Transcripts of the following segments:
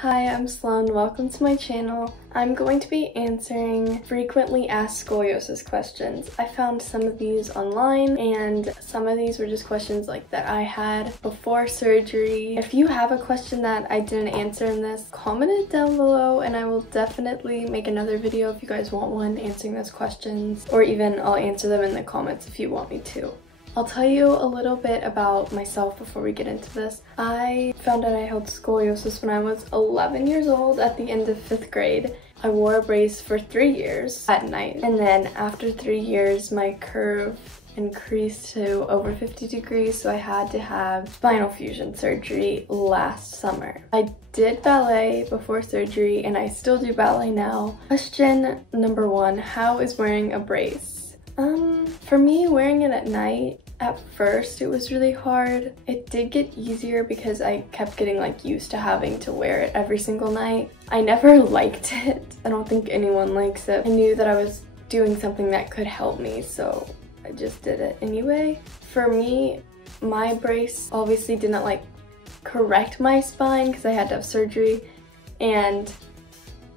Hi, I'm Sloan. Welcome to my channel. I'm going to be answering frequently asked scoliosis questions. I found some of these online and some of these were just questions that I had before surgery. If you have a question that I didn't answer in this, comment it down below and I will definitely make another video if you guys want one answering those questions, or even I'll answer them in the comments if you want me to. I'll tell you a little bit about myself before we get into this. I found out I had scoliosis when I was 11 years old at the end of 5th grade. I wore a brace for 3 years at night, and then after 3 years my curve increased to over 50 degrees, so I had to have spinal fusion surgery last summer. I did ballet before surgery and I still do ballet now. Question number 1, how is wearing a brace? For me, wearing it at night, at first it was really hard. It did get easier because I kept getting used to having to wear it every single night. I never liked it. I don't think anyone likes it. I knew that I was doing something that could help me, so I just did it anyway. For me, my brace obviously didn't correct my spine because I had to have surgery, and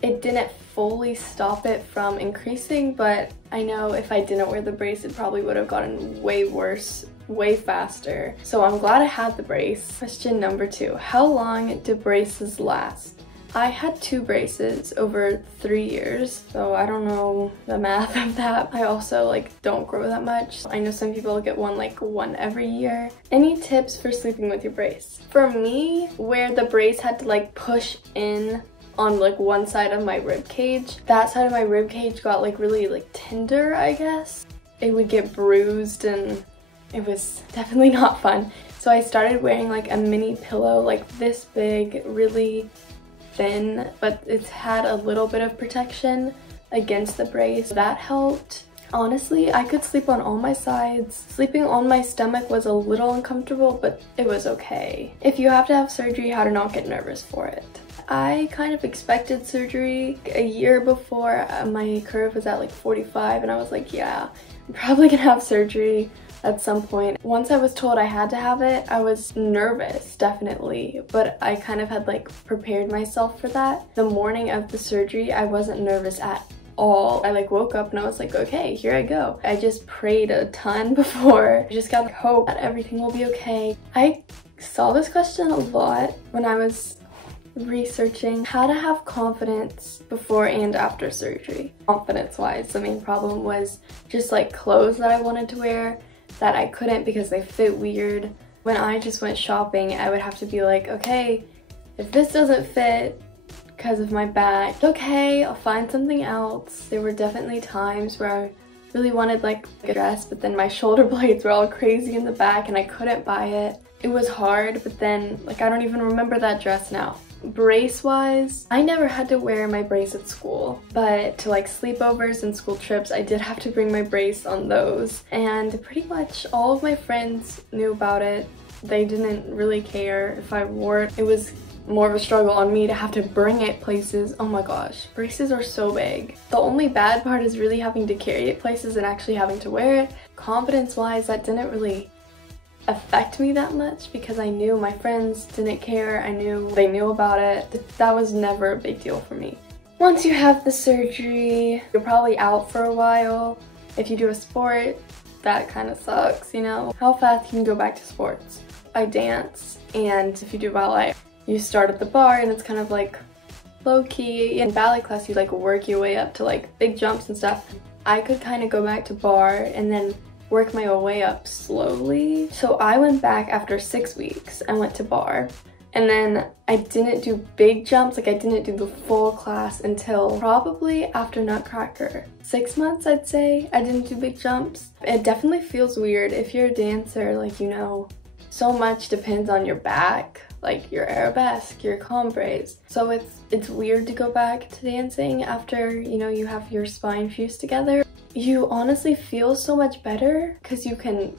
it didn't fully stop it from increasing, but I know if I didn't wear the brace, it probably would have gotten way worse, way faster. So I'm glad I had the brace. Question number 2, how long do braces last? I had 2 braces over 3 years, so I don't know the math of that. I also don't grow that much. I know some people get one every year. Any tips for sleeping with your brace? For me, where the brace had to push in on one side of my rib cage, that side of my rib cage got really tender, I guess. It would get bruised and it was definitely not fun. So I started wearing a mini pillow this big, really thin, but it's had a little bit of protection against the brace. That helped. Honestly, I could sleep on all my sides. Sleeping on my stomach was a little uncomfortable, but it was okay. If you have to have surgery, how to not get nervous for it. I kind of expected surgery. A year before, my curve was at 45 and I was yeah, I'm probably gonna have surgery at some point. Once I was told I had to have it, I was nervous, definitely, but I kind of had prepared myself for that. The morning of the surgery, I wasn't nervous at all. I woke up and I was okay, here I go. I just prayed a ton before. I just got hope that everything will be okay. I saw this question a lot when I was researching how to have confidence before and after surgery. Confidence wise, the main problem was just clothes that I wanted to wear that I couldn't because they fit weird. When I just went shopping, I would have to be okay, if this doesn't fit because of my back, okay, I'll find something else. There were definitely times where I really wanted a dress, but then my shoulder blades were all crazy in the back and I couldn't buy it. It was hard, but then I don't even remember that dress now. Brace wise, I never had to wear my brace at school, but to sleepovers and school trips, I did have to bring my brace on those, and pretty much all of my friends knew about it. They didn't really care if I wore it. It was more of a struggle on me to have to bring it places. Oh my gosh, braces are so big. The only bad part is really having to carry it places and actually having to wear it. Confidence wise, that didn't really affect me that much because I knew my friends didn't care. I knew they knew about it. That was never a big deal for me. Once you have the surgery, you're probably out for a while. If you do a sport, that kind of sucks, you know? How fast can you go back to sports? I dance, and if you do ballet, you start at the bar and it's kind of low-key. In ballet class, you work your way up to big jumps and stuff. I could kind of go back to bar and then work my way up slowly. So I went back after 6 weeks. I went to bar, and then I didn't do big jumps. I didn't do the full class until probably after Nutcracker. 6 months, I'd say. I didn't do big jumps. It definitely feels weird if you're a dancer, you know, so much depends on your back, your arabesque, your combres. So it's weird to go back to dancing after, you know, you have your spine fused together. You honestly feel so much better because you can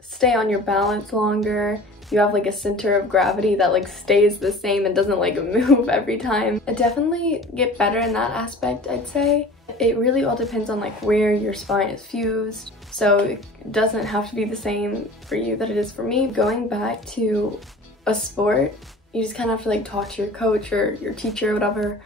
stay on your balance longer. You have a center of gravity that stays the same and doesn't move every time. I definitely get better in that aspect, I'd say. It really all depends on where your spine is fused. So it doesn't have to be the same for you that it is for me. Going back to a sport, You just kind of have to like talk to your coach or your teacher or whatever,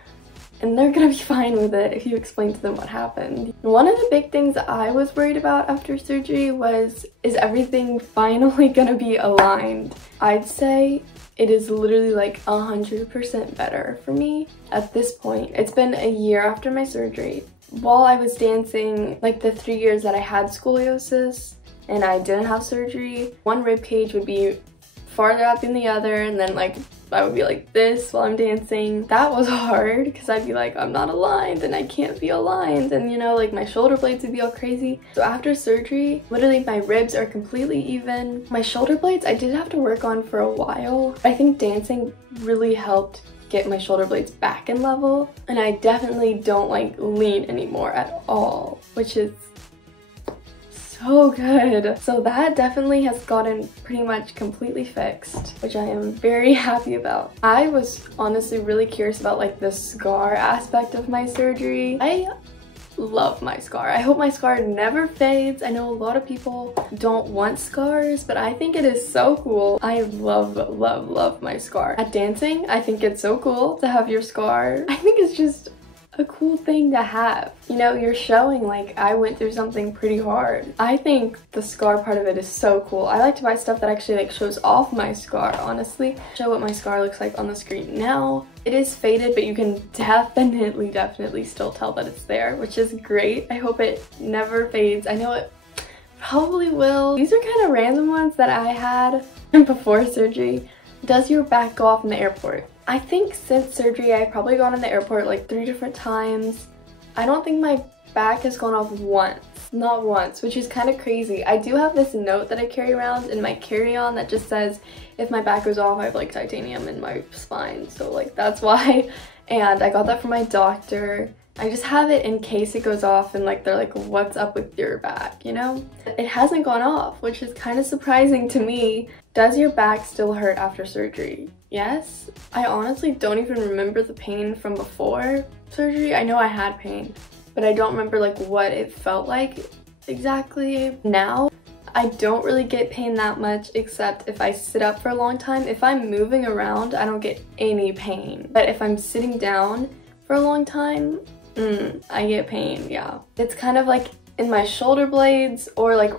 and they're gonna be fine with it if you explain to them what happened. One of the big things that I was worried about after surgery was, is everything finally gonna be aligned? I'd say it is literally like 100% better for me at this point. It's been a year after my surgery. While I was dancing, like the 3 years that I had scoliosis and I didn't have surgery, one rib cage would be farther out than the other, and then like I would be like this while I'm dancing. That was hard because I'd be like, I'm not aligned and I can't be aligned, and you know, like my shoulder blades would be all crazy. So after surgery, literally my ribs are completely even. My shoulder blades I did have to work on for a while. I think dancing really helped get my shoulder blades back in level, and I definitely don't like lean anymore at all, which is so good. So that definitely has gotten pretty much completely fixed, which I am very happy about. I was honestly really curious about like the scar aspect of my surgery. I love my scar. I hope my scar never fades. I know a lot of people don't want scars, but I think it is so cool. I love my scar. At dancing, I think it's so cool to have your scar. I think it's just a cool thing to have. You know, you're showing like I went through something pretty hard. I think the scar part of it is so cool. I like to buy stuff that actually like shows off my scar, honestly. Show what my scar looks like on the screen now. It is faded, but you can definitely still tell that it's there, which is great. I hope it never fades. I know it probably will. These are kind of random ones that I had before surgery. Does your back go off in the airport? I think since surgery, I've probably gone in the airport like 3 different times. I don't think my back has gone off once. Not once, which is kind of crazy. I do have this note that I carry around in my carry-on that just says, if my back goes off, I have like titanium in my spine. So like that's why. And I got that from my doctor. I just have it in case it goes off and like they're like, what's up with your back, you know? It hasn't gone off, which is kind of surprising to me. Does your back still hurt after surgery? Yes. I honestly don't even remember the pain from before surgery. I know I had pain, but I don't remember like what it felt like exactly. Now, I don't really get pain that much except if I sit up for a long time. If I'm moving around, I don't get any pain. But if I'm sitting down for a long time, I get pain, yeah. It's kind of like in my shoulder blades or like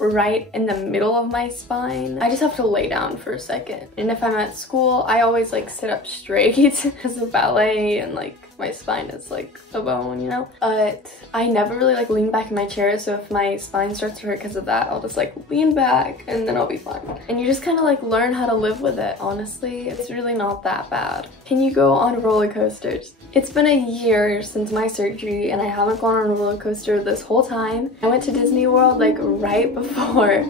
right in the middle of my spine. I just have to lay down for a second. And if I'm at school, I always like sit up straight because of ballet and like my spine is like a bone, you know? But I never really like lean back in my chair, so if my spine starts to hurt because of that, I'll just like lean back and then I'll be fine. And you just kind of like learn how to live with it, honestly. It's really not that bad. Can you go on roller coasters? It's been a year since my surgery and I haven't gone on a roller coaster this whole time. I went to Disney World like right before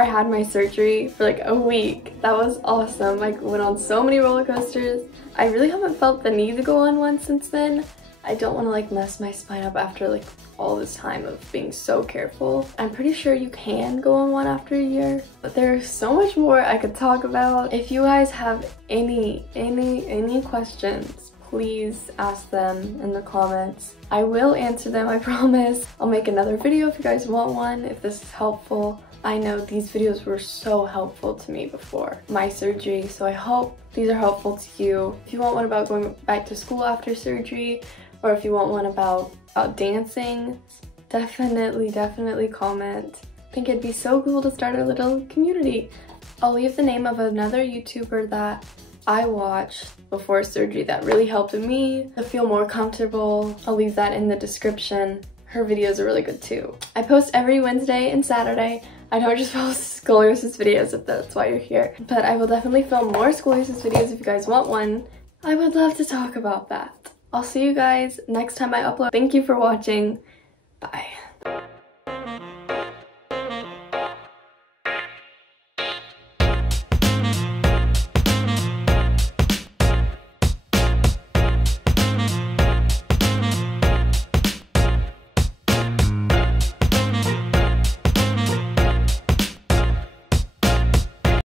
I had my surgery for like a week. That was awesome. I went on so many roller coasters. I really haven't felt the need to go on one since then. I don't want to like mess my spine up after like all this time of being so careful. I'm pretty sure you can go on one after a year, but there's so much more I could talk about. If you guys have any questions, please ask them in the comments. I will answer them, I promise. I'll make another video if you guys want one, if this is helpful. I know these videos were so helpful to me before my surgery, so I hope these are helpful to you. If you want one about going back to school after surgery, or if you want one about dancing, definitely comment. I think it'd be so cool to start a little community. I'll leave the name of another YouTuber that I watched before surgery that really helped me to feel more comfortable. I'll leave that in the description. Her videos are really good too. I post every Wednesday and Saturday. I don't just post scoliosis videos if that's why you're here, but I will definitely film more scoliosis videos if you guys want one. I would love to talk about that. I'll see you guys next time I upload. Thank you for watching. Bye.